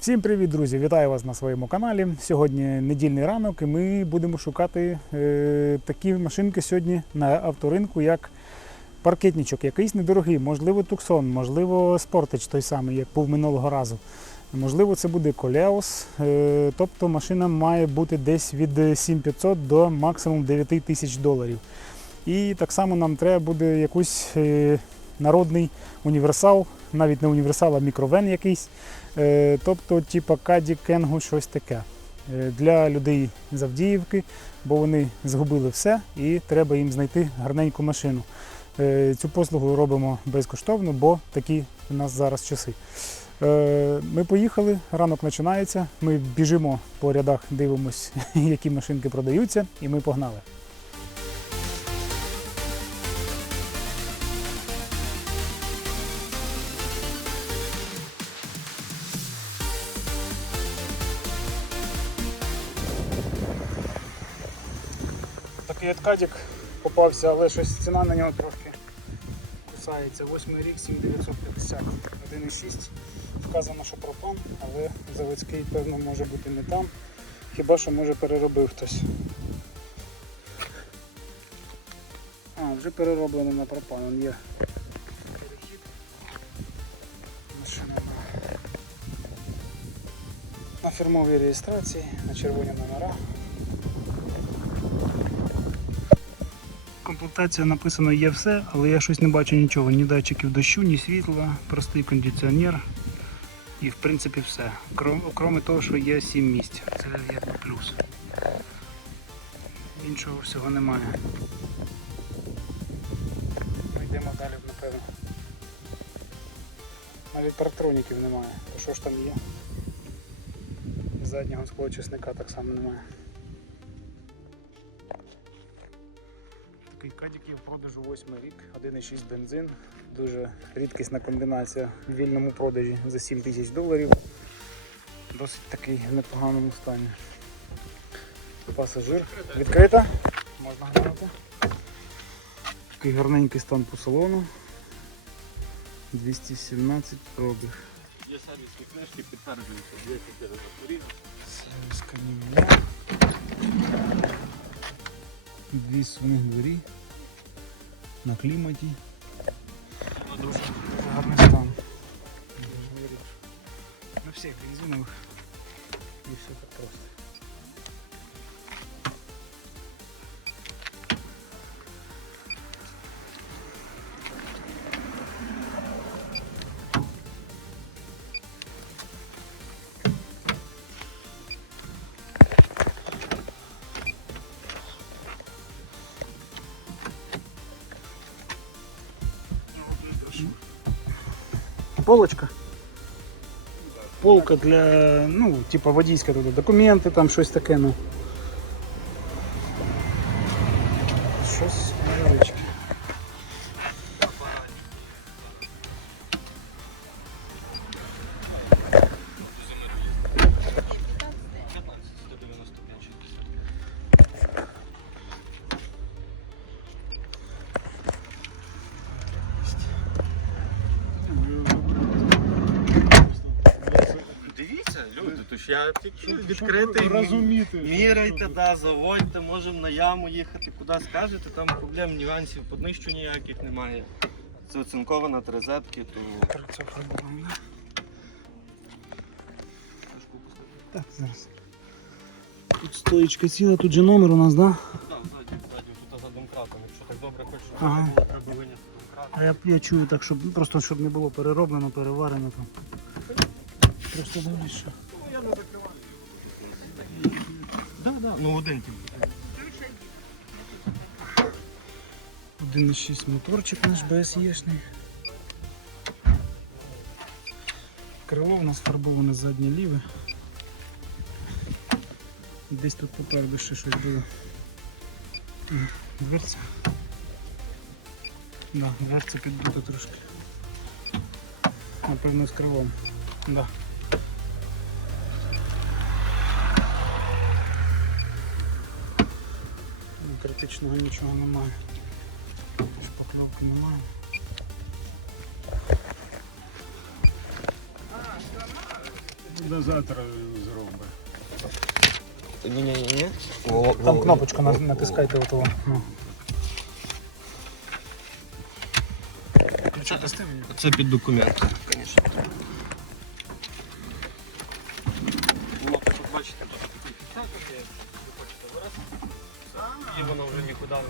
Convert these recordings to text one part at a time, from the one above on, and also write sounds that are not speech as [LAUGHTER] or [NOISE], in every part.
Всім привіт, друзі! Вітаю вас на своєму каналі. Сьогодні недільний ранок, і ми будемо шукати е, такі машинки сьогодні на авторинку, як паркетничок, якийсь недорогий, можливо, Туксон, можливо, Спортич той самий, як був минулого разу. Можливо, це буде Колеус, е, тобто машина має бути десь від 7500 до максимум 9000 доларів. І так само нам треба буде якийсь е, народний універсал, навіть не універсал, а мікровен якийсь. Е, тобто, типа Каді, Кенгу, щось таке. Е, Для людей з Авдіївки, бо вони згубили все і треба їм знайти гарненьку машину. Е, Цю послугу робимо безкоштовно, бо такі у нас зараз часи. Ми поїхали, ранок починається. Ми біжимо по рядах, дивимось, [LAUGHS] які машинки продаються, і ми погнали. Такий попався, але щось ціна на нього трошки кусається. Восьмий рік 7950, 1,6. Вказано, що пропан, але заводський, певно, може бути не там. Хіба що може переробив хтось. А, вже перероблено на пропан, он є. Перехід. Машина на, на фірмовій реєстрації, на червоні номера. Комплектація написано є все, але я щось не бачу нічого. Ні датчиків дощу, ні світла, простий кондиціонер. І в принципі все. Кром, того, що є 7 місць. Це якби плюс. Іншого всього немає. Ну, Йдемо далі, напевно. Навіть парктроніків немає. То що ж там є? Заднього склочисника так само немає. Такий кадік є в продажу 8 рік, 1,6 бензин. Дуже рідкісна комбінація в вільному продажі за 7 тисяч доларів. Досить такий в непоганому стані. Пасажир. Відкрита. Можна глянути. Такий гарненький стан по салону. 217 пробіг. Є сервісні книжки, підтверджуються 204 докторів. Сервіс Дві свиних двері. На кліматі. Дуже Гарний стан. На всіх бензинових і все так просто. Полочка. Полка для, ну, типа водійська туди, документи, там щось таке, ну. Я тільки відкритий. розуміти. Міряйте, да, заводьте, можемо на яму їхати, куди скажете, там проблем, нюансів по днищу ніяких немає. Це оцинковано три зетки, то Так, зараз. Тут стоїчка ціла, тут же номер у нас, да? Так, ззаді, ззаді, тут за домкратом. Якщо так добре хочеш, щоб Ага. було, треба виняти домкрат. А я, я чую так, щоб просто щоб не було перероблено, переварено там. Просто дивлюсь, що. Да, да. Ну один тим. 1.6 моторчик наш БСЄшний. Крило у нас фарбоване заднє ліве. Десь тут попереду ще щось було. Дверця. Да, дверця підбита трошки. Напевно з крилом. Да. Критичного нічого немає. Шпакльовки немає. до завтра зробимо. Ні-ні-ні. Там кнопочку на- натискайте отого. Ну. Це, це під документ, звісно. não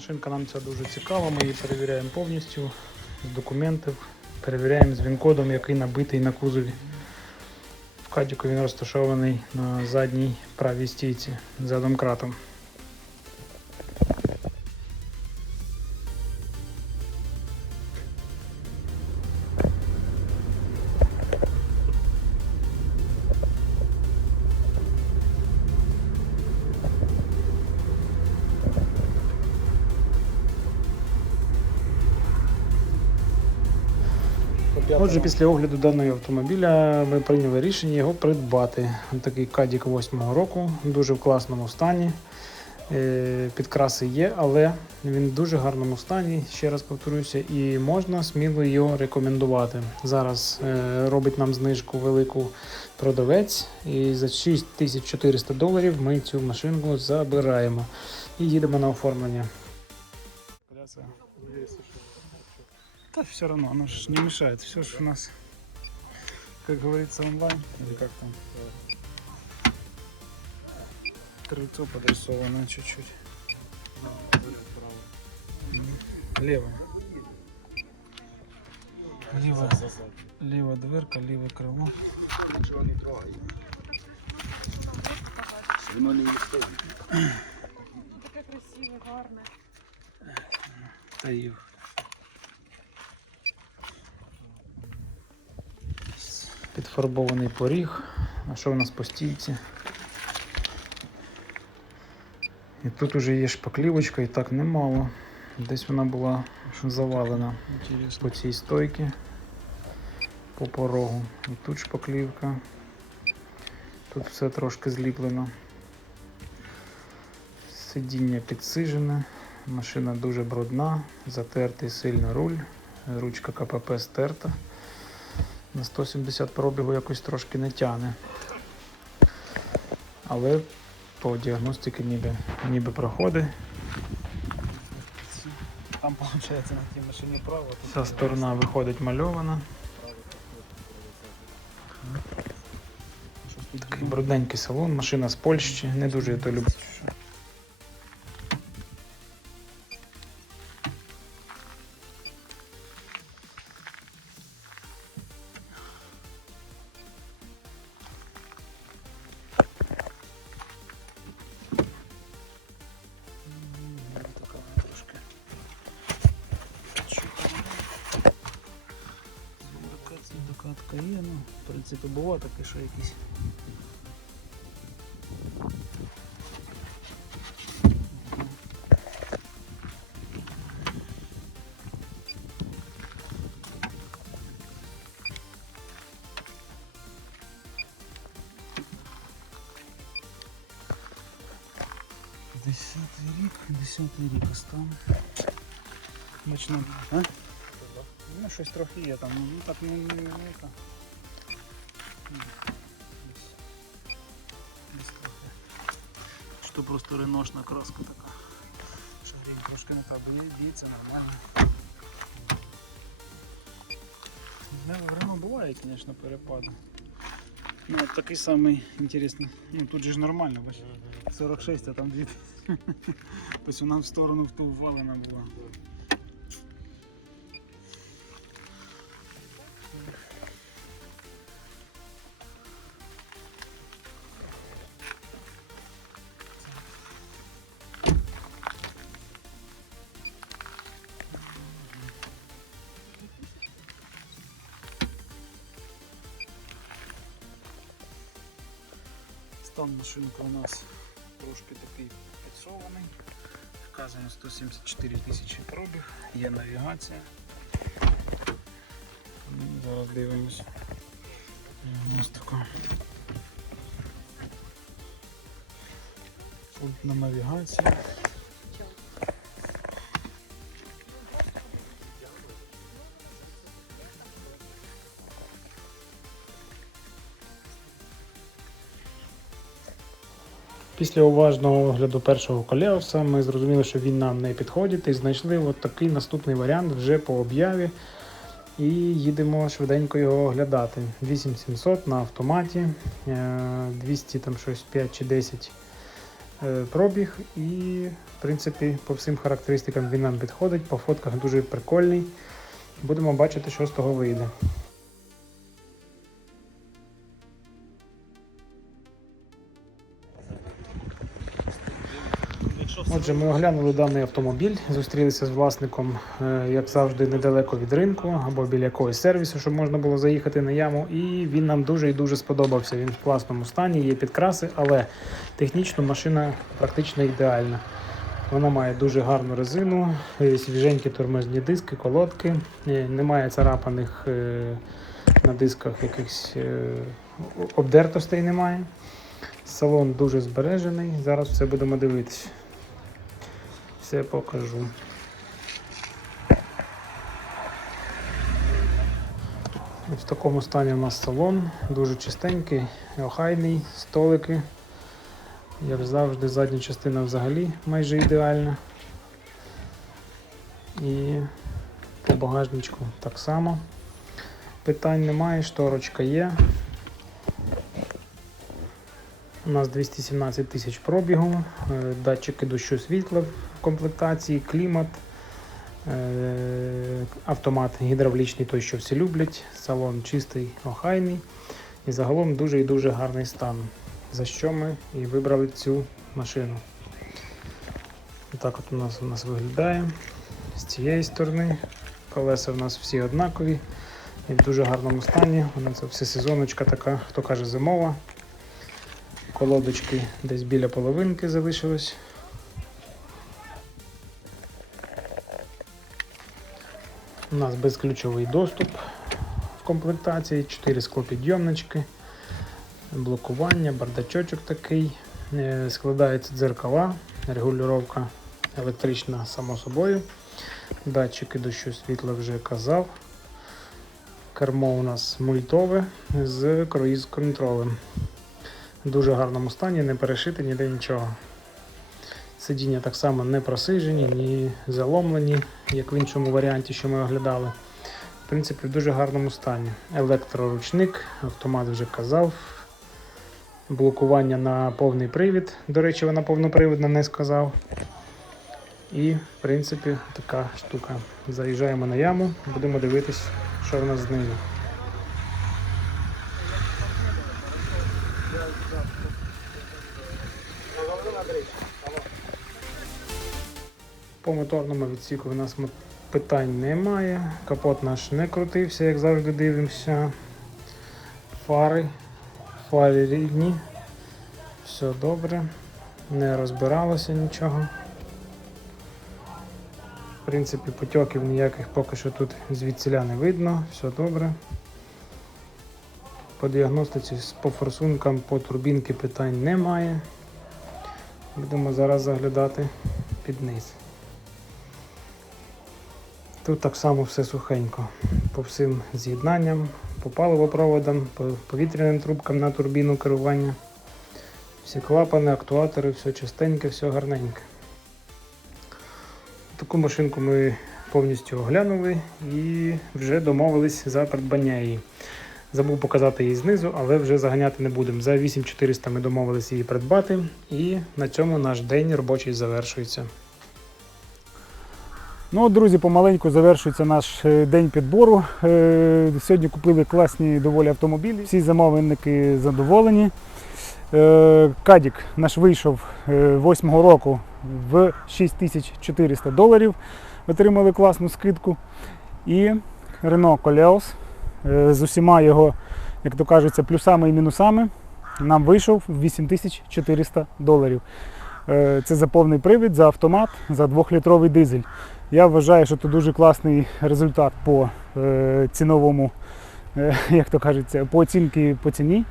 машинка нам ця дуже цікава, ми її перевіряємо повністю з документів, перевіряємо з він-кодом, який набитий на кузові. В кадіку він розташований на задній правій стійці за домкратом. Отже, після огляду даного автомобіля ми прийняли рішення його придбати. Такий Кадік 8 року, дуже в класному стані. Е, Підкраси є, але він в дуже гарному стані, ще раз повторюся, і можна сміло його рекомендувати. Зараз е, робить нам знижку велику продавець, і за 6400 доларів ми цю машинку забираємо і їдемо на оформлення. Да все равно, оно ж не мешает. Все же у нас, как говорится, онлайн. Или как там? Крыльцо подрисовано чуть-чуть. Лево. Лево, лево дверка, левое крыло. Воно не. Таке красиве, гарне. Таїв. Підфарбований поріг. А що у нас по стійці? І тут уже є шпаклівочка, і так немало. Десь вона була завалена по цій стойці, по порогу. І тут шпаклівка. Тут все трошки зліплено. Сидіння підсижене. Машина дуже брудна, затертий сильно руль, ручка КПП стерта. На 170 пробігу якось трошки не тягне. Але по діагностиці ніби, ніби проходить. Там получается на тій машині право. Ця сторона виходить мальована. Такий брудненький салон, машина з Польщі, не дуже я то люблю. в принципі, буває таке, що якісь. Десятий рік, десятий рік остан. Почнемо. А? Ну, щось трохи є там, ну так не, не, не, та. Десь. Десь трохи. Що просто реношна краска така. Що він трошки не так б'є- б'ється нормально. Да, в Рено буває, звісно, перепади. Ну, от такий самий інтересний. Ну тут же ж нормально, бачиш. 46, а там дві. [LAUGHS] Тобто вона в сторону в ту ввалена була. Стан машинки у нас трошки такий підсований. Вказано 174 тисячі пробіг, є навігація. Ну, Зараз дивимось. У нас Пульт на навігацію. Після уважного огляду першого колеоса ми зрозуміли, що він нам не підходить, і знайшли от такий наступний варіант вже по об'яві. І їдемо швиденько його оглядати. 8700 на автоматі, е, 200 там щось 5 чи 10 е, пробіг. І, в принципі, по всім характеристикам він нам підходить. По фотках дуже прикольний. Будемо бачити, що з того вийде. Отже, ми оглянули даний автомобіль, зустрілися з власником, е, як завжди, недалеко від ринку або біля якогось сервісу, щоб можна було заїхати на яму. І він нам дуже і дуже сподобався. Він в класному стані, є підкраси, але технічно машина практично ідеальна. Вона має дуже гарну резину, е, свіженькі тормозні диски, колодки, е, немає царапаних на дисках якихось обдертостей немає. Салон дуже збережений. Зараз все будемо дивитися все покажу. В такому стані у нас салон, дуже чистенький, охайний, столики. Як завжди, задня частина взагалі майже ідеальна. І по багажничку так само. Питань немає, шторочка є. У нас 217 тисяч пробігу, е, датчики дощу світла в комплектації, клімат, е, автомат гідравлічний, той, що всі люблять, салон чистий, охайний і загалом дуже і дуже гарний стан, за що ми і вибрали цю машину. Так от у нас у нас виглядає з цієї сторони. Колеса у нас всі однакові і в дуже гарному стані. Вона це все сезоночка така, хто каже, зимова колодочки десь біля половинки залишилось. У нас безключовий доступ в комплектації, 4 склопідйомнички, блокування, бардачочок такий, Е, складаються дзеркала, регулювання електрична само собою. Датчики дощу світла вже казав. Кермо у нас мультове з круїз-контролем в дуже гарному стані, не перешити ніде нічого. Сидіння так само не просижені, ні заломлені, як в іншому варіанті, що ми оглядали. В принципі, в дуже гарному стані. Електроручник, автомат вже казав. Блокування на повний привід. До речі, вона повнопривідна не сказав. І, в принципі, така штука. Заїжджаємо на яму, будемо дивитись, що в нас знизу. По моторному відсіку в нас питань немає. Капот наш не крутився, як завжди дивимося. Фари. Фари рідні. Все добре. Не розбиралося нічого. В принципі, потьоків ніяких поки що тут звідсіля не видно, все добре. По діагностиці по форсункам, по турбінки питань немає. Будемо зараз заглядати під низ. Тут так само все сухенько. По всім з'єднанням, по паливопроводам, по повітряним трубкам на турбіну керування. Всі клапани, актуатори, все чистеньке, все гарненьке. Таку машинку ми повністю оглянули і вже домовились за придбання її. Забув показати її знизу, але вже заганяти не будемо. За 8400 ми домовились її придбати, і на цьому наш день робочий завершується. Ну, от, друзі, помаленьку завершується наш е, день підбору. Е, Сьогодні купили класні доволі автомобілі. Всі замовники задоволені. Е, Кадік наш вийшов 8 року в 6400 доларів. Отримали класну скидку. І Renault Koleos е, з усіма його, як то кажеться, плюсами і мінусами. нам вийшов 8400 доларів. Це за повний привід, за автомат, за 2-літровий дизель. Я вважаю, що це дуже класний результат по е, ціновому, е, [LAUGHS] як то кажеться, по оцінки по ціні.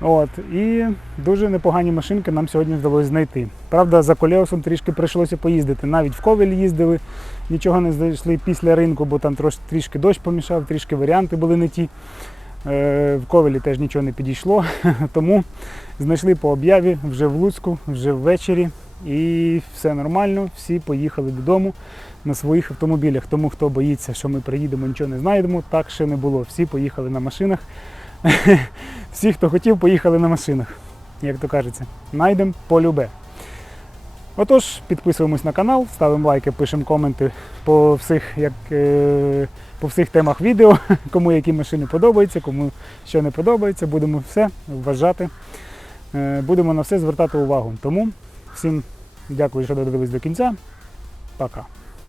От, і дуже непогані машинки нам сьогодні вдалося знайти. Правда, за колеосом трішки прийшлося поїздити. Навіть в Ковель їздили, нічого не знайшли після ринку, бо там трош, трішки дощ помішав, трішки варіанти були не ті. Е, В Ковелі теж нічого не підійшло, [LAUGHS] тому знайшли по об'яві вже в Луцьку, вже ввечері. І все нормально, всі поїхали додому на своїх автомобілях. Тому хто боїться, що ми приїдемо, нічого не знайдемо, так ще не було. Всі поїхали на машинах. [LAUGHS] Всі, хто хотів, поїхали на машинах, як то кажеться. Найдемо полюбе. Отож, підписуємось на канал, ставимо лайки, пишемо коменти по всіх, як, е, по всіх темах відео, [LAUGHS] кому які машини подобаються, кому що не подобається. Будемо все вважати. Е, Будемо на все звертати увагу. Тому всім дякую, що додивились до кінця. Пока.